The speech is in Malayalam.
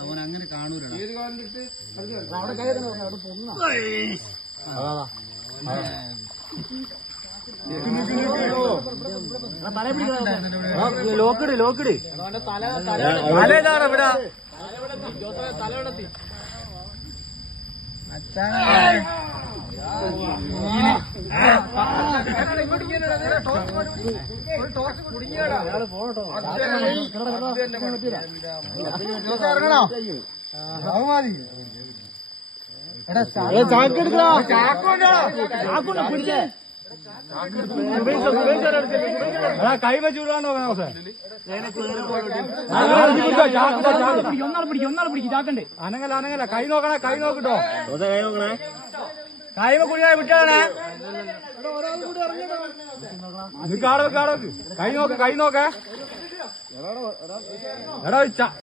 അവൻ അങ്ങനെ കാണൂല. ലോക്കിട് ലോക്കിട് തലവിടത്തി കൈ വെച്ചൂടാണോ ഒന്നാളെ പിടിക്കും ചാക്കണ്ടേ അനങ്ങല അനങ്ങല കൈ നോക്കണേ കൈ നോക്കിട്ടോ കൈ നോക്കണേ കൈമ കുഴിയായി വിട്ടാണേ കൈ നോക്ക് കൈ നോക്കേ എടാ